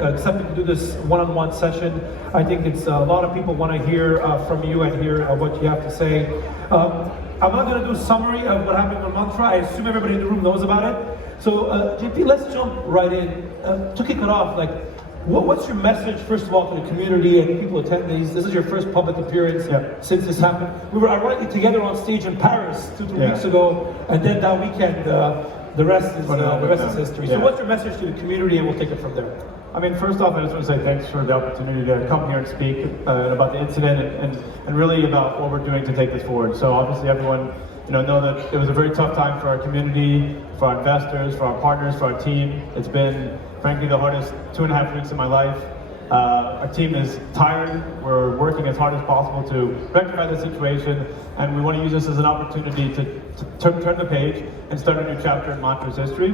accepting to do this one-on-one session. I think it's a lot of people want to hear from you and hear what you have to say. I'm not going to do a summary of what happened on Mantra. I assume everybody in the room knows about it. So JP, let's jump right in. To kick it off, like, what's your message, first of all, to the community and people attending? This is your first public appearance since this happened. We were ironically together on stage in Paris 2-3 weeks ago, and then that weekend, the rest is history. So what's your message to the community, and we'll take it from there. I mean, first off, I just want to say thanks for the opportunity to come here and speak about the incident and really about what we're doing to take this forward. So obviously everyone know that it was a very tough time for our community, for our investors, for our partners, for our team. It's been, frankly, the hardest 2.5 weeks of my life. Our team is tired. We're working as hard as possible to rectify the situation, and we want to use this as an opportunity to turn the page and start a new chapter in Mantra's history.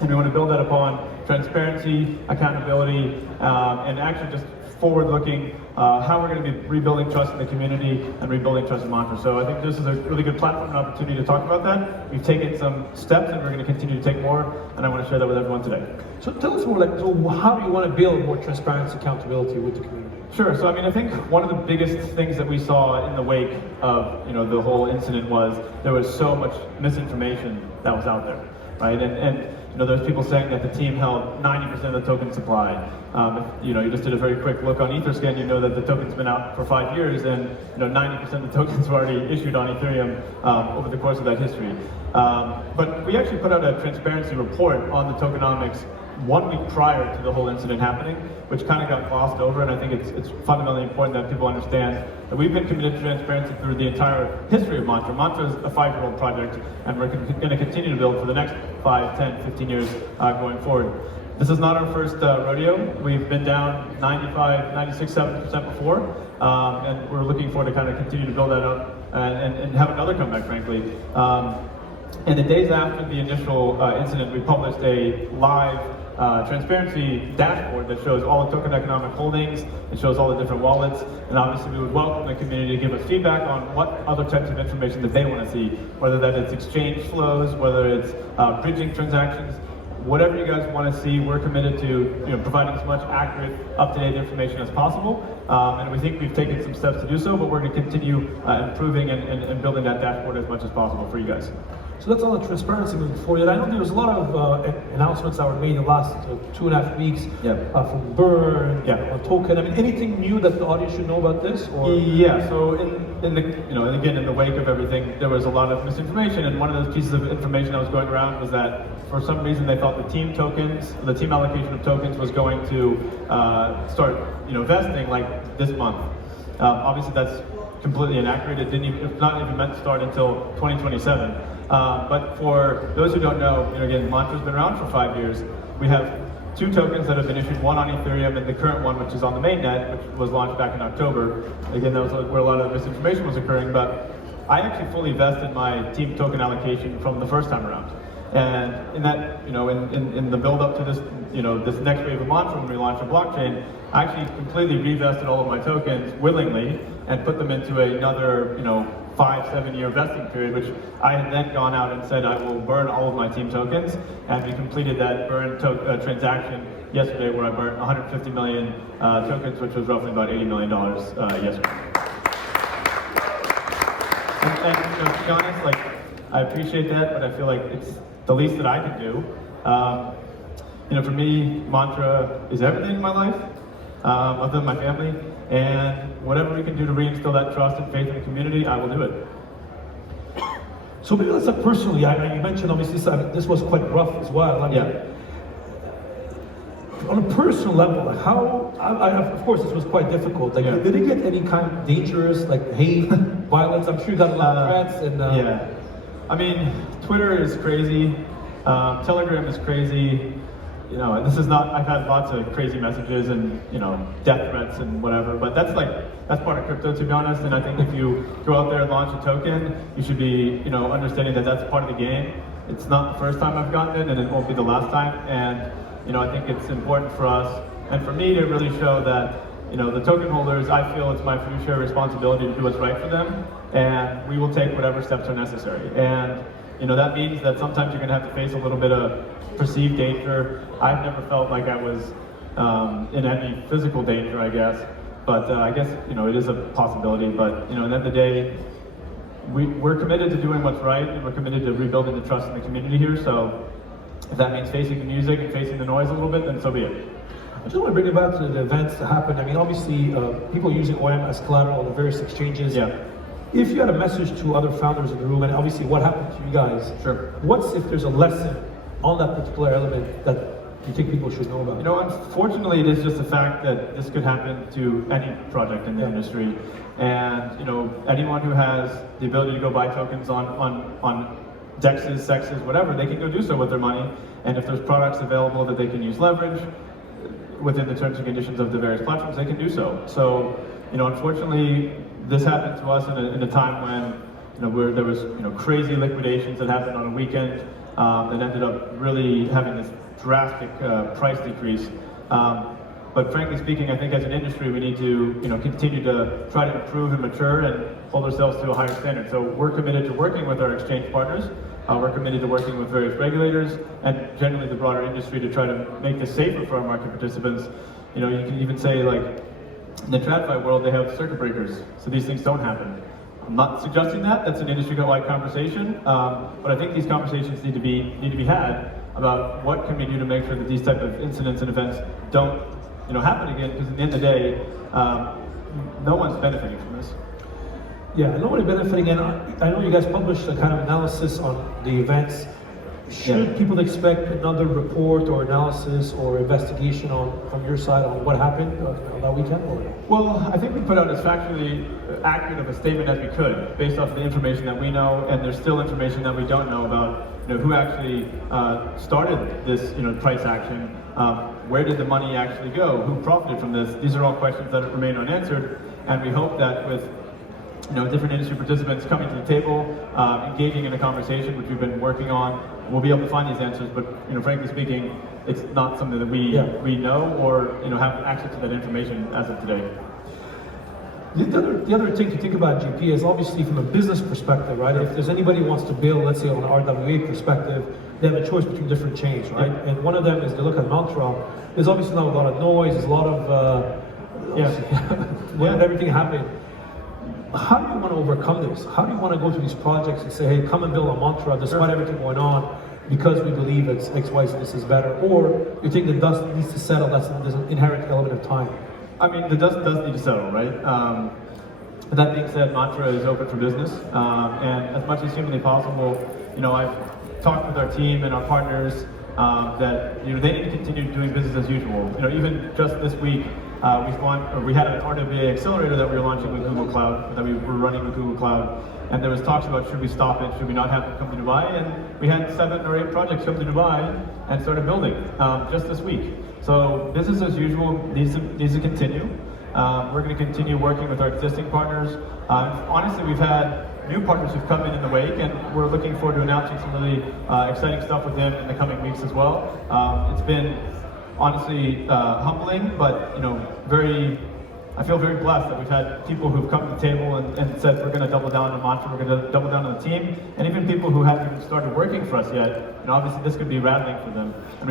And we want to build that upon transparency, accountability, and actually just forward-looking how we're going to be rebuilding trust in the community and rebuilding trust in Mantra. So I think this is a really good platform and opportunity to talk about that. We've taken some steps and we're going to continue to take more, and I want to share that with everyone today. So tell us more, like, so how do you want to build more transparency, accountability with the community? Sure. So I mean, I think one of the biggest things that we saw in the wake of the whole incident was there was so much misinformation that was out there, right? And there's people saying that the team held 90% of the token supply. If, you just did a very quick look on Etherscan, you know that the token's been out for 5 years, and 90% of the tokens were already issued on Ethereum over the course of that history. But we actually put out a transparency report on the tokenomics 1 week prior to the whole incident happening, which kind of got glossed over, and I think it's fundamentally important that people understand that we've been committed to transparency through the entire history of Mantra. Mantra is a 5-year-old project, and we're going to continue to build for the next 5, 10, 15 years going forward. This is not our first rodeo. We've been down 95, 96, 7% before, and we're looking forward to kind of continue to build that up and have another comeback, frankly. In the days after the initial incident, we published a live transparency dashboard that shows all the token economic holdings. It shows all the different wallets, and obviously we would welcome the community to give us feedback on what other types of information that they want to see, whether that is exchange flows, whether it's bridging transactions. Whatever you guys want to see, we're committed to providing as much accurate, up-to-date information as possible. And we think we've taken some steps to do so, but we're going to continue improving and building that dashboard as much as possible for you guys. So that's all the transparency moving forward. I know there was a lot of announcements that were made in the last 2.5 weeks from Burn, on Token. I mean, anything new that the audience should know about this? Or? Yeah. So in the again, in the wake of everything, there was a lot of misinformation, and one of those pieces of information that was going around was that for some reason they thought the team allocation of tokens was going to start vesting like this month. Obviously, that's completely inaccurate. It's not even meant to start until 2027. But for those who don't know, again, Mantra's been around for 5 years. We have 2 tokens that have been issued, one on Ethereum and the current one, which is on the mainnet, which was launched back in October. Again, that was where a lot of misinformation was occurring, but I actually fully vested my team token allocation from the first time around. And in that, in the build up to this, this next wave of Mantra, when we launched a blockchain, I actually completely revested all of my tokens willingly and put them into another, 5-7 year vesting period, which I had then gone out and said I will burn all of my team tokens, and we completed that burn transaction yesterday, where I burned 150 million tokens, which was roughly about $80 million yesterday. And to be honest, like, I appreciate that, but I feel like it's the least that I can do. For me, Mantra is everything in my life, other than my family, and whatever we can do to reinstill that trust and faith in the community, I will do it. So maybe let's talk personally. You mentioned obviously this was quite rough as well. I mean, on a personal level, like of course this was quite difficult. Like, did it get any kind of dangerous, like hate, violence? I'm sure you got a lot of threats. And I mean, Twitter is crazy. Telegram is crazy. This is not, I've had lots of crazy messages and, death threats and whatever, but that's part of crypto, to be honest. And I think if you go out there and launch a token, you should be, understanding that that's part of the game. It's not the first time I've gotten it, and it won't be the last time. And, I think it's important for us and for me to really show that, the token holders, I feel it's my fiduciary responsibility to do what's right for them, and we will take whatever steps are necessary. And, that means that sometimes you're going to have to face a little bit of perceived danger. I've never felt like I was, in any physical danger, I guess. But I guess it is a possibility. But at the end of the day, we're committed to doing what's right, and we're committed to rebuilding the trust in the community here. So if that means facing the music and facing the noise a little bit, then so be it. I just want to bring it back to the events that happen. I mean, obviously, people using OM as collateral on the various exchanges. Yeah. If you had a message to other founders in the room, and obviously what happened to you guys, Sure. What's if there's a lesson on that particular element that you think people should know about? Unfortunately, it is just the fact that this could happen to any project in the industry. And, anyone who has the ability to go buy tokens on DEXs, SEXs, whatever, they can go do so with their money. And if there's products available that they can use leverage within the terms and conditions of the various platforms, they can do so. So, unfortunately, this happened to us in a time when where there was crazy liquidations that happened on a weekend that ended up really having this drastic price decrease. But frankly speaking, I think as an industry we need to continue to try to improve and mature and hold ourselves to a higher standard. So we're committed to working with our exchange partners. We're committed to working with various regulators and generally the broader industry to try to make this safer for our market participants. You can even say, like, in the TradFi world, they have circuit breakers, so these things don't happen. I'm not suggesting that. That's an industry-wide conversation, but I think these conversations need to be had about what can we do to make sure that these type of incidents and events don't happen again. Because at the end of the day, no one's benefiting from this. Yeah, nobody benefiting, and I know you guys published a kind of analysis on the events. Should people expect another report or analysis or investigation from your side on what happened on that weekend? Or? Well, I think we put out as factually accurate of a statement as we could, based off the information that we know, and there's still information that we don't know about who actually started this price action, where did the money actually go, who profited from this. These are all questions that remain unanswered, and we hope that with different industry participants coming to the table, engaging in a conversation, which we've been working on, we'll be able to find these answers. But frankly speaking, it's not something that we know or have access to that information as of today. The other thing to think about, GP, is obviously from a business perspective, right? If there's anybody who wants to build, let's say on an RWA perspective, they have a choice between different chains, right? Yeah. And one of them is to look at Mantra. There's obviously not a lot of noise, there's a lot of when everything happened. How do you want to overcome this? How do you want to go to these projects and say, hey, come and build a Mantra despite everything going on, because we believe it's X, Y, Z, this is better? Or you think the dust needs to settle, there's an inherent element of time? I mean, the dust does need to settle, right? That being said, Mantra is open for business, and as much as humanly possible, I've talked with our team and our partners that they need to continue doing business as usual. Even just this week, we had an RWA accelerator that we were launching with Google Cloud, that we were running with Google Cloud, and there was talks about should we stop it, should we not have them come to Dubai, and we had 7 or 8 projects come to Dubai and started building just this week. So business as usual needs to continue. We're going to continue working with our existing partners. Honestly, we've had new partners who've come in the wake, and we're looking forward to announcing some really exciting stuff with them in the coming weeks as well. It's been honestly humbling, but I feel very blessed that we've had people who've come to the table and said we're going to double down on Mantra, we're going to double down on the team, and even people who haven't even started working for us yet. Obviously this could be rattling for them, and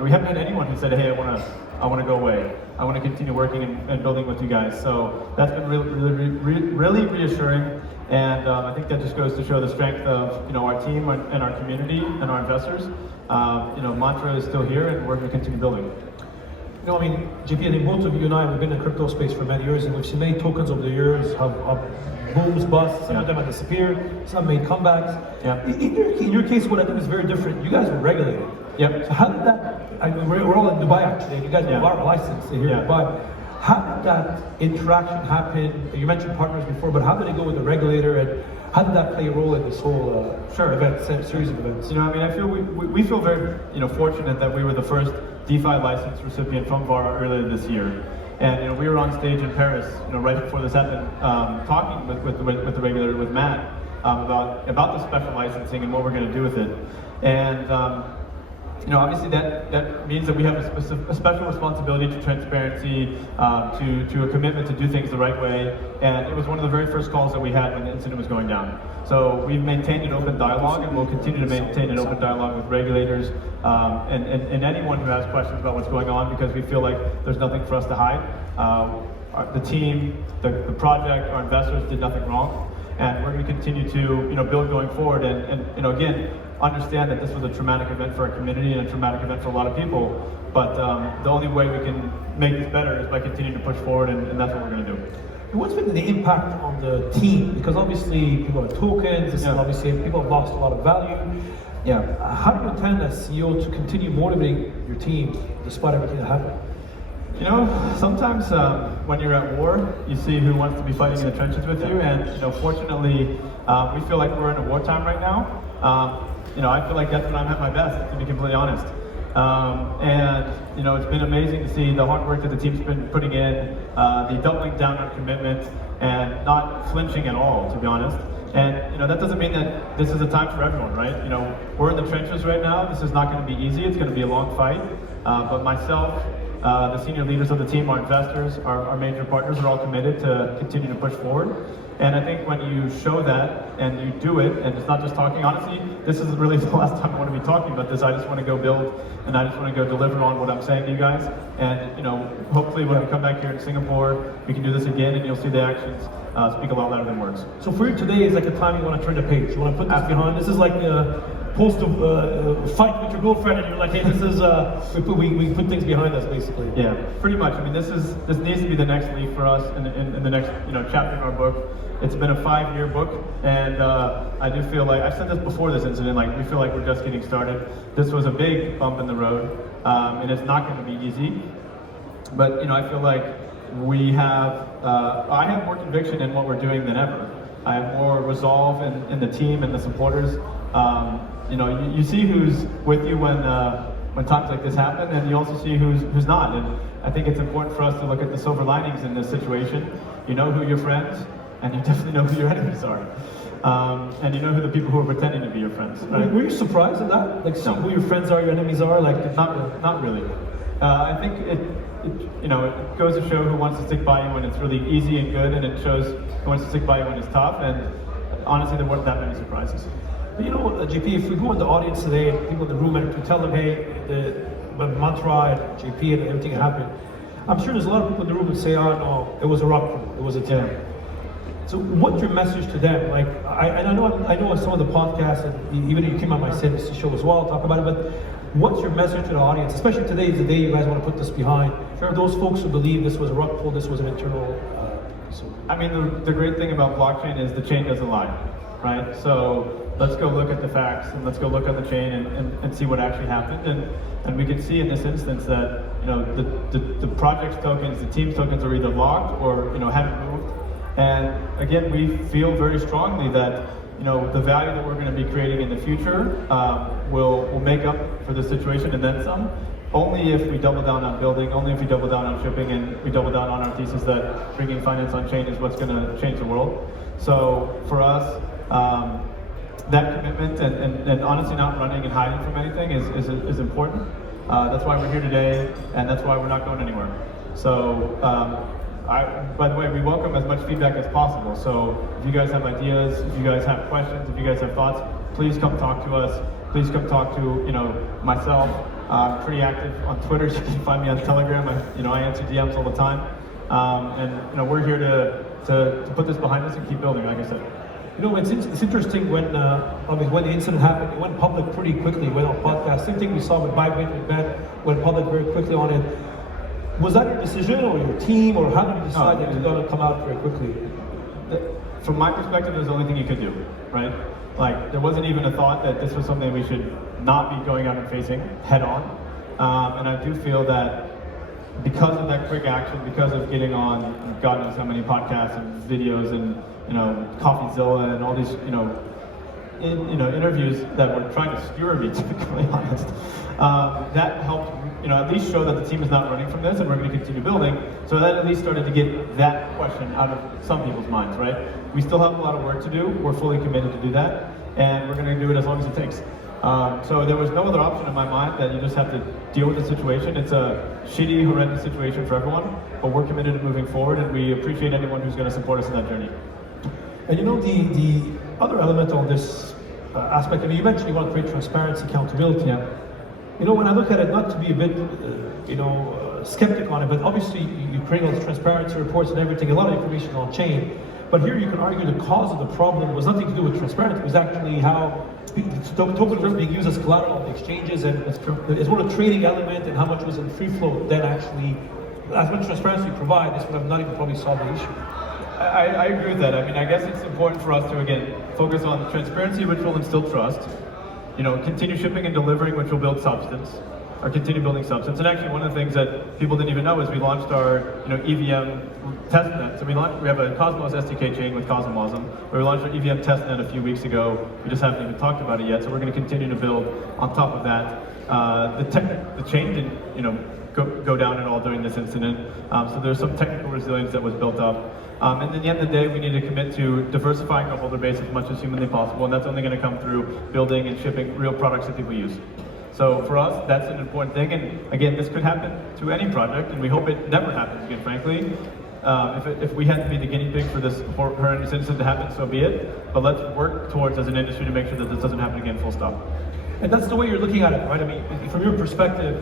we haven't had anyone who said, hey, I want to go away. I want to continue working and building with you guys. So that's been really reassuring, and I think that just goes to show the strength of our team and our community and our investors. Mantra is still here, and we're going to continue building. JP, I think both of you and I have been in the crypto space for many years, and we've seen many tokens over the years have booms, busts. Some of them have disappeared, some made comebacks. Yeah. In your case, what I think is very different, you guys were regulated. Yep. So how did that, we're all in Dubai actually, and you guys have a license here in Dubai. How did that interaction happen? You mentioned partners before, but how did it go with the regulator, and how did that play a role in this whole series of events? I feel we feel very fortunate that we were the first DeFi license recipient from VAR earlier this year, and we were on stage in Paris, right before this happened, talking with the regulator, with Matt, about the special licensing and what we're going to do with it, and obviously that means that we have a special responsibility to transparency, to a commitment to do things the right way, and it was one of the very first calls that we had when the incident was going down. So we've maintained an open dialogue, and we'll continue to maintain an open dialogue with regulators and anyone who has questions about what's going on, because we feel like there's nothing for us to hide. The team, the project, our investors did nothing wrong, and we're going to continue to build going forward. And again, understand that this was a traumatic event for our community and a traumatic event for a lot of people. But the only way we can make this better is by continuing to push forward, and that's what we're going to do. And what's been the impact on the team? Because obviously people have tokens, and obviously people have lost a lot of value. Yeah. How do you intend as CEO to continue motivating your team despite everything that happened? Sometimes when you're at war, you see who wants to be fighting in the trenches with you, and fortunately, we feel like we're in a wartime right now. I feel like that's when I'm at my best, to be completely honest. It's been amazing to see the hard work that the team's been putting in, the doubling down on commitment, and not flinching at all, to be honest. And that doesn't mean that this is a time for everyone, right? We're in the trenches right now. This is not going to be easy. It's going to be a long fight. But myself, the senior leaders of the team, our investors, our major partners are all committed to continue to push forward. And I think when you show that and you do it, and it's not just talking, honestly, this is really the last time I want to be talking about this. I just want to go build, and I just want to go deliver on what I'm saying to you guys. And hopefully when we come back here in Singapore, we can do this again, and you'll see the actions speak a lot louder than words. So for you today is like a time you want to turn the page. You want to put this behind. This is like a post fight with your girlfriend, and you're like, hey, this is we put things behind us, basically. Yeah, pretty much. I mean, this needs to be the next leaf for us in the next chapter in our book. It's been a 5-year book, and I do feel like, I've said this before this incident, like we feel like we're just getting started. This was a big bump in the road, and it's not going to be easy. But I feel like I have more conviction in what we're doing than ever. I have more resolve in the team and the supporters. You see who's with you when times like this happen, and you also see who's not. And I think it's important for us to look at the silver linings in this situation. You know who your friends, and you definitely know who your enemies are. And you know who the people who are pretending to be your friends. Right? Were you surprised at that? Like, no. Who your friends are, your enemies are? Like, not really. I think it goes to show who wants to stick by you when it's really easy and good, and it shows who wants to stick by you when it's tough. And honestly, there weren't that many surprises. But JP, if we go in the audience today, and people in the room, and to tell them, hey, the mantra and JP and everything happened, I'm sure there's a lot of people in the room who say, oh no, it was a rock crew, it was a team. So what's your message to them? Like, I know on some of the podcasts, and even if you came on my CNBC show as well, talk about it, but what's your message to the audience? Especially today is the day you guys want to put this behind. Sure. Those folks who believe this was a rug pull, this was an internal. I mean, the great thing about blockchain is the chain doesn't lie, right? So let's go look at the facts, and let's go look at the chain and see what actually happened. And we can see in this instance that the project's tokens, the team's tokens are either locked or haven't moved. And again, we feel very strongly that the value that we're going to be creating in the future will make up for the situation and then some. Only if we double down on building, only if we double down on shipping, and we double down on our thesis that bringing finance on chain is what's going to change the world. So for us, that commitment and honestly not running and hiding from anything is important. That's why we're here today, and that's why we're not going anywhere. So. By the way, we welcome as much feedback as possible. So if you guys have ideas, if you guys have questions, if you guys have thoughts, please come talk to us. Please come talk to myself. I'm pretty active on Twitter. You can find me on Telegram. I answer DMs all the time. And we're here to put this behind us and keep building, like I said. It's interesting when the incident happened, it went public pretty quickly. It went on podcast. Same thing we saw with Bybit, with Ben, went public very quickly on it. Was that your decision or your team, or how did you decide that it was going to come out very quickly? From my perspective, it was the only thing you could do, right? Like, there wasn't even a thought that this was something we should not be going out and facing head on. And I do feel that because of that quick action, because of getting on God knows how many podcasts and videos and CoffeeZilla and all these interviews that were trying to skewer me, to be completely honest, that helped at least show that the team is not running from this and we're going to continue building. So that at least started to get that question out of some people's minds, right? We still have a lot of work to do. We're fully committed to do that, and we're going to do it as long as it takes. So there was no other option in my mind that you just have to deal with the situation. It's a shitty, horrendous situation for everyone, but we're committed to moving forward, and we appreciate anyone who's going to support us in that journey. And other element on this aspect, I mean, you mentioned you want to create transparency, accountability. Yeah. You know, when I look at it, not to be a bit, skeptic on it, but obviously you create all those transparency reports and everything, a lot of information on chain. But here you can argue the cause of the problem was nothing to do with transparency. It was actually how tokens were being used as collateral on the exchanges, and it's more a trading element and how much was in free float than actually, as much transparency you provide, this would have not even probably solved the issue. I agree with that. I mean, I guess it's important for us to, again, focus on transparency, which will instill trust. You know, continue shipping and delivering, which will build substance, or continue building substance. And actually, one of the things that people didn't even know is we launched our, EVM testnet. So we have a Cosmos SDK chain with Cosmosm, where we launched our EVM testnet a few weeks ago. We just haven't even talked about it yet. So we're going to continue to build on top of that. The chain didn't, go down at all during this incident. So there's some technical resilience that was built up. And at the end of the day, we need to commit to diversifying our holder base as much as humanly possible, and that's only going to come through building and shipping real products that people use. So for us, that's an important thing, and again, this could happen to any project, and we hope it never happens again, frankly. If we had to be the guinea pig for this horrendous incident to happen, so be it, but let's work towards, as an industry, to make sure that this doesn't happen again, full stop. And that's the way you're looking at it, right? I mean, from your perspective,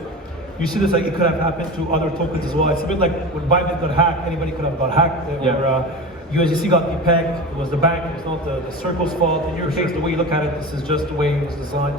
you see this like it could have happened to other tokens as well. It's a bit like when Bybit got hacked, anybody could have got hacked, or USDC got depegged. It was the bank, it was not the circle's fault. In your case, the way you look at it, this is just the way it was designed.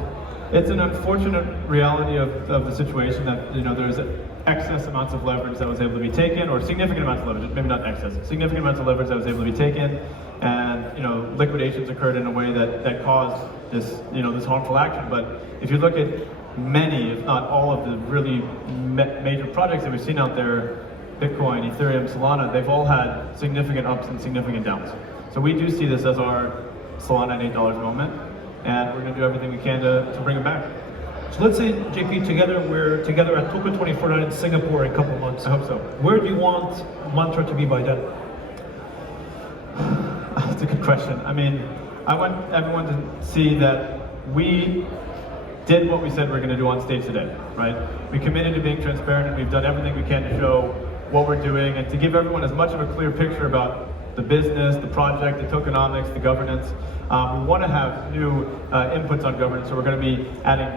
It's an unfortunate reality of the situation that, there's excess amounts of leverage that was able to be taken, or significant amounts of leverage, maybe not excess, significant amounts of leverage that was able to be taken, and liquidations occurred in a way that caused this, this harmful action. But if you look at many, if not all, of the really major projects that we've seen out there, Bitcoin, Ethereum, Solana, they've all had significant ups and significant downs. So we do see this as our Solana at $8 moment, and we're going to do everything we can to bring it back. So let's say, JP, we're together at Token2049 in Singapore in a couple of months. I hope so. Where do you want Mantra to be by then? That's a good question. I mean, I want everyone to see that we did what we said we were going to do on stage today, right? We committed to being transparent, and we've done everything we can to show what we're doing and to give everyone as much of a clear picture about the business, the project, the tokenomics, the governance. We want to have new inputs on governance, so we're going to be adding,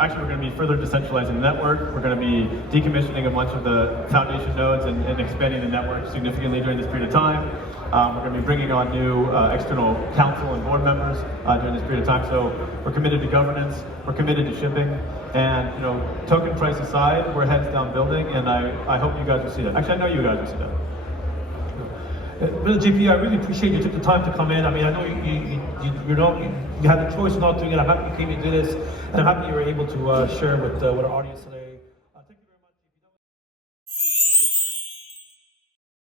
actually we're going to be further decentralizing the network. We're going to be decommissioning a bunch of the foundation nodes and expanding the network significantly during this period of time. We're going to be bringing on new external council and board members during this period of time. So we're committed to governance, we're committed to shipping, and token price aside, we're heads down building, and I hope you guys will see that. Actually, I know you guys will see that. Well, JP, I really appreciate you took the time to come in. I mean, I know you had the choice of not doing it. I'm happy you came and did this, and I'm happy you were able to share with our audience today.